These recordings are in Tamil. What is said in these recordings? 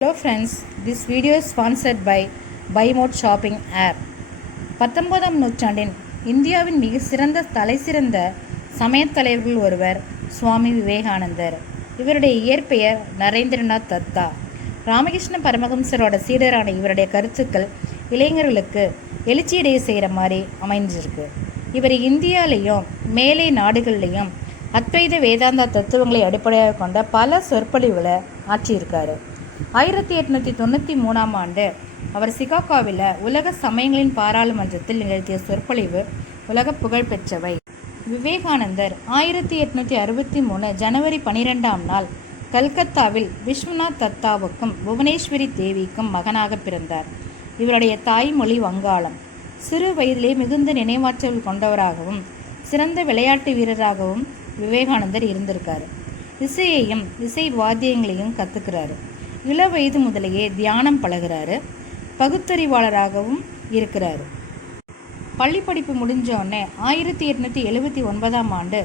Hello friends, this video is sponsored by BuyMode Shopping app. 19ஆம் நூற்றாண்டின் இந்தியாவின் மிக சிறந்த தலைசிறந்த சமயத் தலைவர்கள் ஒருவர் சுவாமி விவேகானந்தர். இவருடைய இயற்பெயர் நரேந்திரநாத் தத்தா. ராமகிருஷ்ண பரமஹம்சரோட சீடரான இவருடைய கருத்துக்கள் இளைஞர்களுக்கு எழுச்சியடைய செய்கிற மாதிரி அமைஞ்சிருக்கு. இவர் இந்தியாவிலையும் மேலை நாடுகள்லையும் அத்வைத வேதாந்தா தத்துவங்களை அடிப்படையாக கொண்ட பல சொற்பொழிவுகளை ஆற்றியிருக்காரு. 1893ஆம் ஆண்டு அவர் சிகாகோவில் உலக சமயங்களின் பாராளுமன்றத்தில் நிகழ்த்திய சொற்பொழிவு உலக புகழ் பெற்றவை. விவேகானந்தர் 1863 ஜனவரி 12ஆம் நாள் கல்கத்தாவில் விஸ்வநாத் தத்தாவுக்கும் புவனேஸ்வரி தேவிக்கும் மகனாக பிறந்தார். இவருடைய தாய்மொழி வங்காளம். சிறு வயதிலே மிகுந்த நினைவாற்றல் கொண்டவராகவும் சிறந்த விளையாட்டு வீரராகவும் விவேகானந்தர் இருந்திருக்காரு. இசையையும் இசை வாத்தியங்களையும் கற்றுக்கிறாரு. இள வயது முதலேயே தியானம் பழகிறாரு. பகுத்தறிவாளராகவும் இருக்கிறாரு. பள்ளி படிப்பு முடிஞ்சோடனே 1879ஆம் ஆண்டு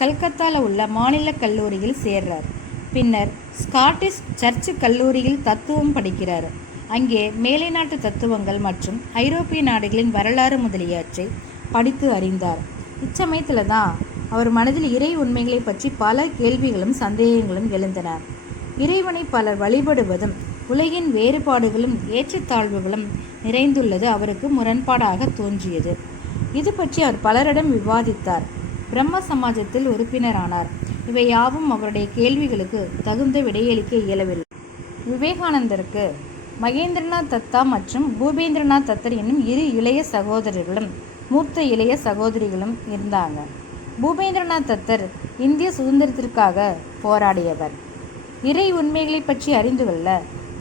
கல்கத்தாவில் உள்ள மாநில கல்லூரியில் சேர்றார். பின்னர் ஸ்காட்டிஷ் சர்ச்சு கல்லூரியில் தத்துவம் படிக்கிறார். அங்கே மேலை நாட்டு தத்துவங்கள் மற்றும் ஐரோப்பிய நாடுகளின் வரலாறு முதலியவற்றை படித்து அறிந்தார். இச்சமயத்தில் தான் அவர் மனதில் இறை உண்மைகளை பற்றி பல கேள்விகளும் சந்தேகங்களும் எழுந்தன. இறைவனை பலர் வழிபடுவதும் உலகின் வேறுபாடுகளும் ஏற்றத்தாழ்வுகளும் நிறைந்துள்ளது அவருக்கு முரண்பாடாக தோன்றியது. இது பற்றி அவர் பலரிடம் விவாதித்தார். பிரம்ம சமாஜத்தில் உறுப்பினரானார். இவை யாவும் அவருடைய கேள்விகளுக்கு தகுந்த விடையளிக்க இயலவில்லை. விவேகானந்தருக்கு மகேந்திரநாத் தத்தா மற்றும் பூபேந்திரநாத் தத்தர் என்னும் இரு இளைய சகோதரர்களும் மூத்த இளைய சகோதரிகளும் இருந்தாங்க. பூபேந்திரநாத் தத்தர் இந்திய சுதந்திரத்திற்காக போராடியவர். இறை உண்மைகளை பற்றி அறிந்து கொள்ள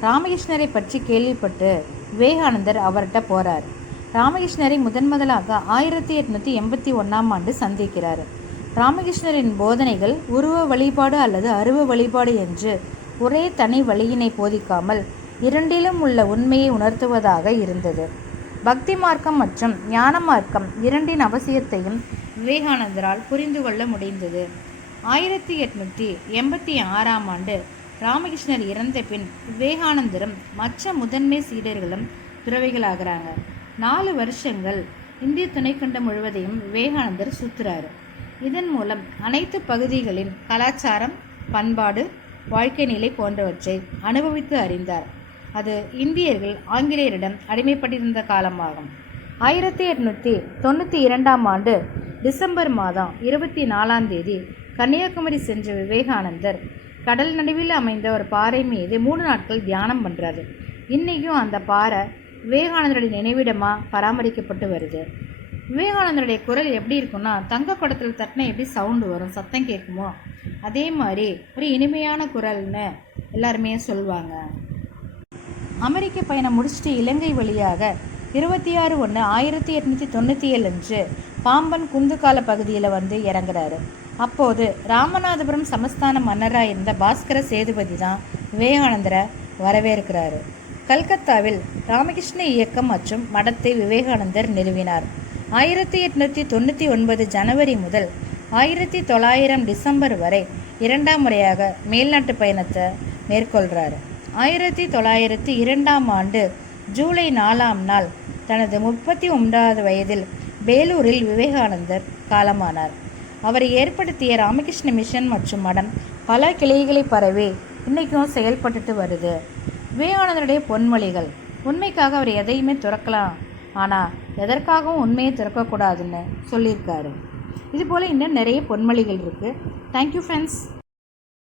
ராமகிருஷ்ணரை பற்றி கேள்விப்பட்டு விவேகானந்தர் அவர்கிட்ட போறார். ராமகிருஷ்ணரை முதலாக 1881ஆம் ஆண்டு சந்திக்கிறார். ராமகிருஷ்ணரின் போதனைகள் உருவ வழிபாடு அல்லது அருவ வழிபாடு என்று ஒரே தனி வழியினை போதிக்காமல் இரண்டிலும் உள்ள உண்மையை உணர்த்துவதாக இருந்தது. பக்தி மார்க்கம் மற்றும் ஞான மார்க்கம் இரண்டின் அவசியத்தையும் விவேகானந்தரால் புரிந்து கொள்ள முடிந்தது. 1886ஆம் ஆண்டு ராமகிருஷ்ணர் இறந்த பின் விவேகானந்தரும் மற்ற முதன்மை சீடர்களும் துறவிகளாகிறாங்க. 4 வருஷங்கள் இந்திய துணைக்கண்டம் முழுவதையும் விவேகானந்தர் சுற்றுறாரு. இதன் மூலம் அனைத்து பகுதிகளின் கலாச்சாரம், பண்பாடு, வாழ்க்கை நிலை போன்றவற்றை அனுபவித்து அறிந்தார். அது இந்தியர்கள் ஆங்கிலேயரிடம் அடிமைப்பட்டிருந்த காலமாகும். 1892ஆம் ஆண்டு டிசம்பர் மாதம் 24ஆம் தேதி கன்னியாகுமரி சென்ற விவேகானந்தர் கடல் நடுவில் அமைந்த ஒரு பாறை மீது 3 நாட்கள் தியானம் பண்ணுறாரு. இன்றைக்கும் அந்த பாறை விவேகானந்தருடைய நினைவிடமாக பராமரிக்கப்பட்டு வருது. விவேகானந்தருடைய குரல் எப்படி இருக்குன்னா, தங்க குடத்தில் தட்டினா எப்படி சவுண்டு வரும், சத்தம் கேட்குமோ, அதே மாதிரி ஒரு இனிமையான குரல்னு எல்லாருமே சொல்லுவாங்க. அமெரிக்க பயணம் முடிச்சுட்டு இலங்கை வழியாக 26/1/1897 அன்று பாம்பன் குந்துகால பகுதியில் வந்து இறங்குறாரு. அப்போது ராமநாதபுரம் சமஸ்தான மன்னராக இருந்த பாஸ்கர சேதுபதி தான் விவேகானந்தரை வரவேற்கிறாரு. கல்கத்தாவில் ராமகிருஷ்ண இயக்கம் மற்றும் மடத்தை விவேகானந்தர் நிறுவினார். 1899 ஜனவரி முதல் 1900 டிசம்பர் வரை 2ஆம் முறையாக மேல்நாட்டு பயணத்தை மேற்கொள்கிறார். 1902ஆம் ஆண்டு ஜூலை 4ஆம் நாள் தனது 39வது வயதில் வேலூரில் விவேகானந்தர் காலமானார். அவர் ஏற்படுத்திய ராமகிருஷ்ண மிஷன் மற்றும் மடம் பல கிளைகளை பரவி இன்றைக்கும் செயல்பட்டுட்டு வருது. விவேகானந்தருடைய பொன்மொழிகள்: உண்மைக்காக அவர் எதையுமே துறக்கலாம், ஆனால் எதற்காகவும் உண்மையை துறக்கக்கூடாதுன்னு சொல்லியிருக்காரு. இதுபோல் இன்னும் நிறைய பொன்மொழிகள் இருக்குது. Thank you friends.